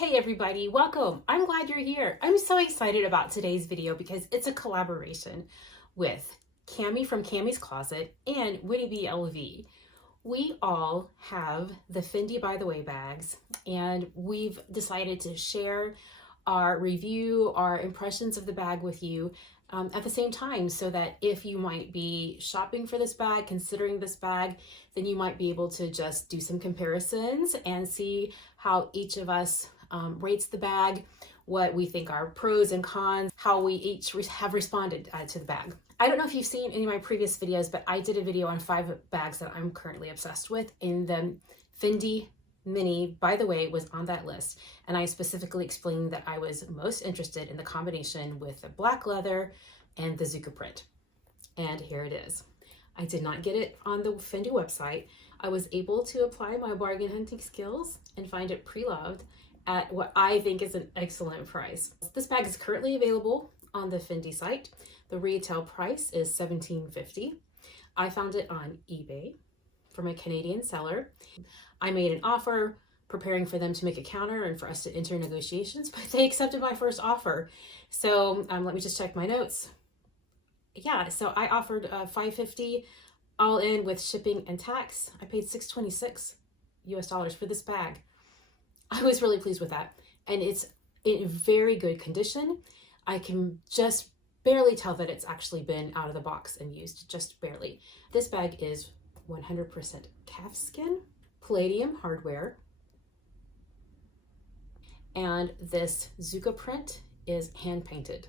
Hey everybody, welcome. I'm glad you're here. I'm so excited about today's video because it's a collaboration with Cami from Cami's Closet and Winnie Bee LV. We all have the Fendi By the Way bags, and we've decided to share our review, our impressions of the bag with you at the same time, so that if you might be shopping for this bag, considering this bag, then you might be able to just do some comparisons and see how each of us rates the bag, what we think are pros and cons, how we each have responded to the bag. I don't know if you've seen any of my previous videos, but I did a video on 5 bags that I'm currently obsessed with, and the Fendi Mini, by the way, was on that list. And I specifically explained that I was most interested in the combination with the black leather and the zucca print. And here it is. I did not get it on the Fendi website. I was able to apply my bargain hunting skills and find it pre-loved at what I think is an excellent price. This bag is currently available on the Fendi site. The retail price is $17.50. I found it on eBay from a Canadian seller. I made an offer, preparing for them to make a counter and for us to enter negotiations, but they accepted my first offer. So let me just check my notes. Yeah, so I offered $5.50 all in with shipping and tax. I paid $6.26 US for this bag. I was really pleased with that, and it's in very good condition. I can just barely tell that it's actually been out of the box and used, just barely. This bag is 100% calfskin, palladium hardware, and this zucca print is hand painted,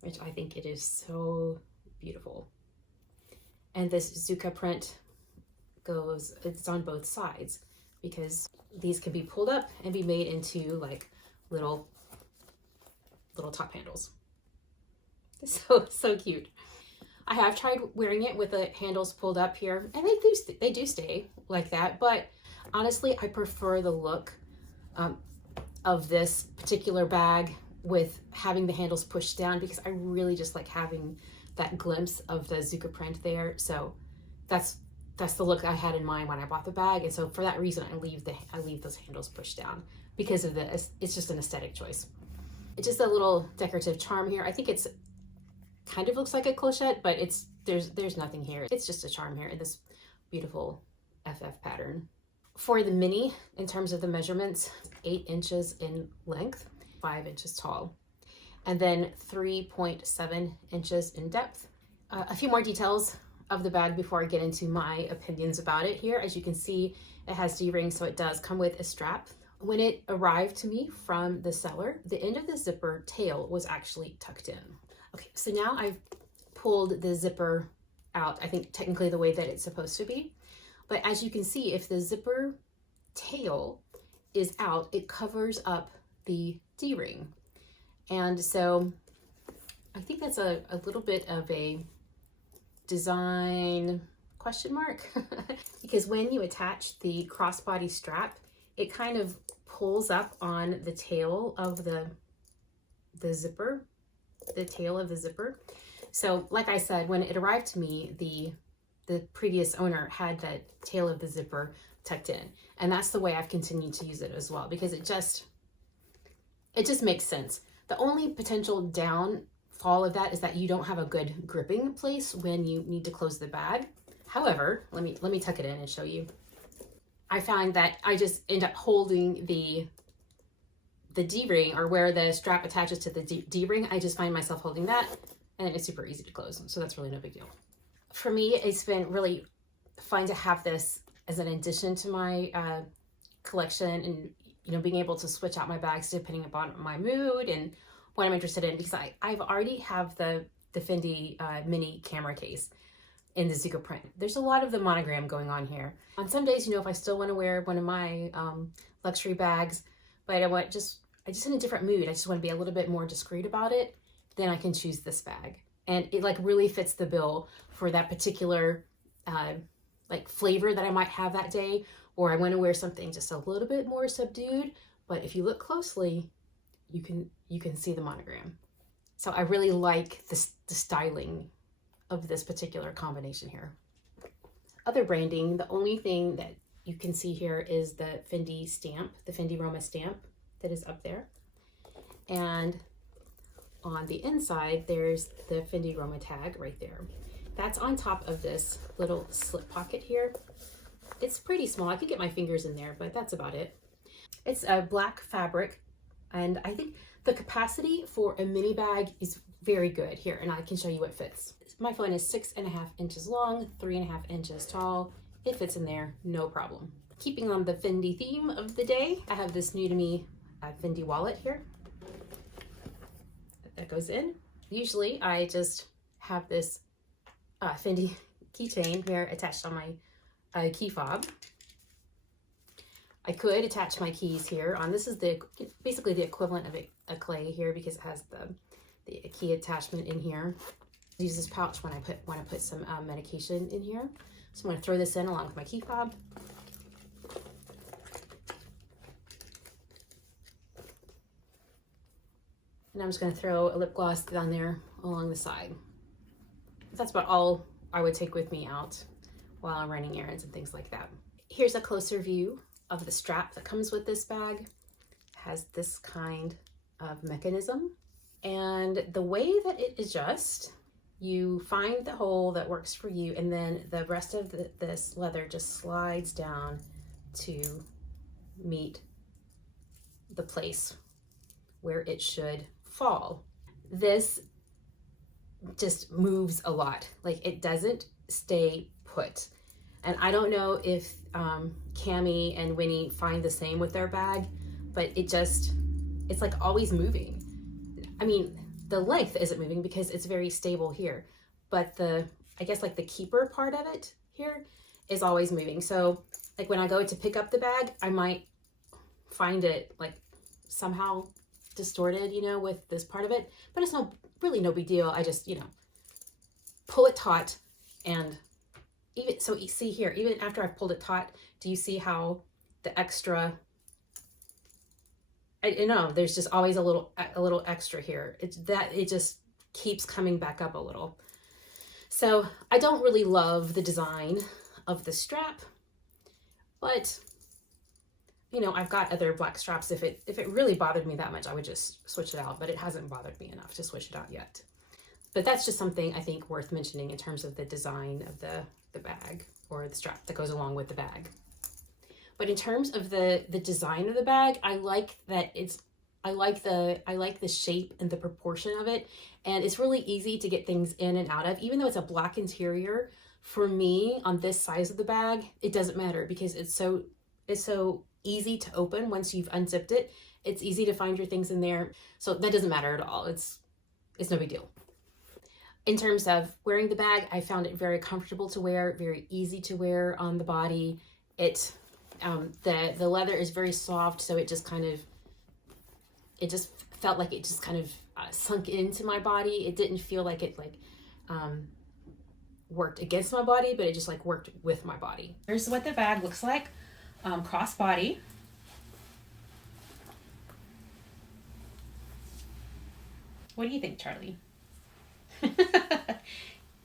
which I think it is so beautiful. And this zucca print it's on both sides, because these can be pulled up and be made into like little top handles. So cute. I have tried wearing it with the handles pulled up here, and they do stay like that, but honestly I prefer the look of this particular bag with having the handles pushed down, because I really just like having that glimpse of the zucca print there. So that's the look I had in mind when I bought the bag, and so for that reason I leave those handles pushed down, because of this. It's just an aesthetic choice. It's just a little decorative charm here. I think it's kind of looks like a clochette, but there's nothing here. It's just a charm here in this beautiful FF pattern. For the mini, in terms of the measurements, 8 inches in length, 5 inches tall, and then 3.7 inches in depth. A few more details of the bag before I get into my opinions about it here. As you can see, it has D-rings, so it does come with a strap. When it arrived to me from the seller, the end of the zipper tail was actually tucked in. Okay, so now I've pulled the zipper out, I think technically the way that it's supposed to be. But as you can see, if the zipper tail is out, it covers up the D-ring. And so I think that's a little bit of a design question mark because when you attach the crossbody strap, it kind of pulls up on the tail of the zipper, the tail of the zipper. So like I said, when it arrived to me, the previous owner had that tail of the zipper tucked in, and that's the way I've continued to use it as well, because it just makes sense. The only potential downfall of that is that you don't have a good gripping place when you need to close the bag. However, let me tuck it in and show you. I find that I just end up holding the D-ring, or where the strap attaches to the D-ring, I just find myself holding that, and it's super easy to close. So that's really no big deal. For me, it's been really fun to have this as an addition to my collection, and being able to switch out my bags depending upon my mood and what I'm interested in, because I've already have the Fendi mini camera case in the zucca print. There's a lot of the monogram going on here. On some days, if I still want to wear one of my luxury bags, but I just in a different mood, I just want to be a little bit more discreet about it, then I can choose this bag. And it like really fits the bill for that particular like flavor that I might have that day, or I want to wear something just a little bit more subdued, but if you look closely, you can see the monogram. So I really like the styling of this particular combination here. Other branding, the only thing that you can see here is the Fendi stamp, the Fendi Roma stamp that is up there. And on the inside, there's the Fendi Roma tag right there. That's on top of this little slip pocket here. It's pretty small. I could get my fingers in there, but that's about it. It's a black fabric, and I think the capacity for a mini bag is very good here, and I can show you what fits. My phone is 6.5 inches long, 3.5 inches tall. It fits in there, no problem. Keeping on the Fendi theme of the day, I have this new to me Fendi wallet here that goes in. Usually I just have this Fendi keychain here attached on my key fob. I could attach my keys here on, this is basically the equivalent of a clay here because it has the key attachment in here. I use this pouch when I put some medication in here. So I'm going to throw this in along with my key fob. And I'm just going to throw a lip gloss down there along the side. That's about all I would take with me out while I'm running errands and things like that. Here's a closer view of the strap that comes with this bag. It has this kind of mechanism, and the way that it adjusts, you find the hole that works for you, and then the rest of this leather just slides down to meet the place where it should fall. This just moves a lot. Like, it doesn't stay put. And I don't know if Cami and Winnie find the same with their bag, but it's like always moving. I mean, the length isn't moving because it's very stable here, but I guess like the keeper part of it here is always moving. So like when I go to pick up the bag, I might find it like somehow distorted, you know, with this part of it, but it's really no big deal. I just, you know, pull it taut, and even so, you see here, even after I've pulled it taut, do you see how the extra, I know there's just always a little extra here. It just keeps coming back up a little. So I don't really love the design of the strap, but you know, I've got other black straps. If it really bothered me that much, I would just switch it out, but it hasn't bothered me enough to switch it out yet. But that's just something I think worth mentioning in terms of the design of the bag, or the strap that goes along with the bag. But in terms of the design of the bag, I like that I like the shape and the proportion of it, and it's really easy to get things in and out of. Even though it's a black interior, for me on this size of the bag, it doesn't matter because it's so easy to open once you've unzipped it. It's easy to find your things in there, so that doesn't matter at all. It's no big deal. In terms of wearing the bag, I found it very comfortable to wear, very easy to wear on the body. The leather is very soft, so it just felt like it just kind of sunk into my body. It didn't feel like it worked against my body, but it just like worked with my body. Here's what the bag looks like, crossbody. What do you think, Charlie?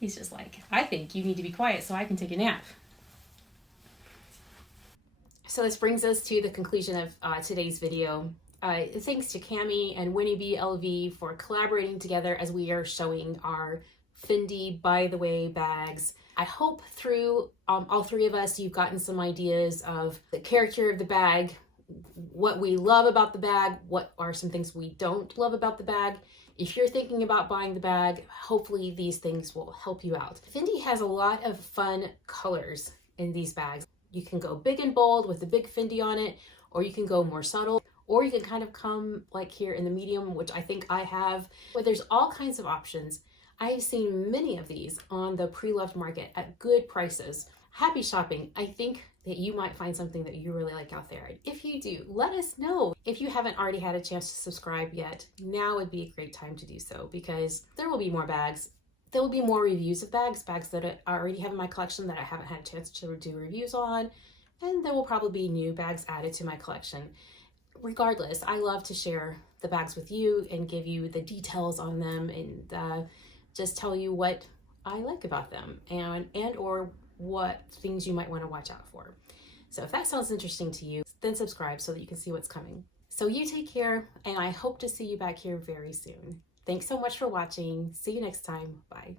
He's just like, I think you need to be quiet so I can take a nap. So this brings us to the conclusion of today's video. Thanks to Cami and Winnie Bee LV for collaborating together as we are showing our Fendi By the Way bags. I hope through all three of us, you've gotten some ideas of the character of the bag, what we love about the bag, what are some things we don't love about the bag. If you're thinking about buying the bag, hopefully these things will help you out. Fendi has a lot of fun colors in these bags. You can go big and bold with the big Fendi on it, or you can go more subtle, or you can kind of come like here in the medium, which I think I have. But there's all kinds of options. I've seen many of these on the pre-loved market at good prices. Happy shopping. I think that you might find something that you really like out there. If you do, let us know. If you haven't already had a chance to subscribe yet, now would be a great time to do so, because there will be more bags. There will be more reviews of bags that I already have in my collection that I haven't had a chance to do reviews on, and there will probably be new bags added to my collection. Regardless, I love to share the bags with you and give you the details on them, and just tell you what I like about them and or what things you might want to watch out for. So if that sounds interesting to you, then subscribe so that you can see what's coming. So you take care, and I hope to see you back here very soon. Thanks so much for watching. See you next time. Bye.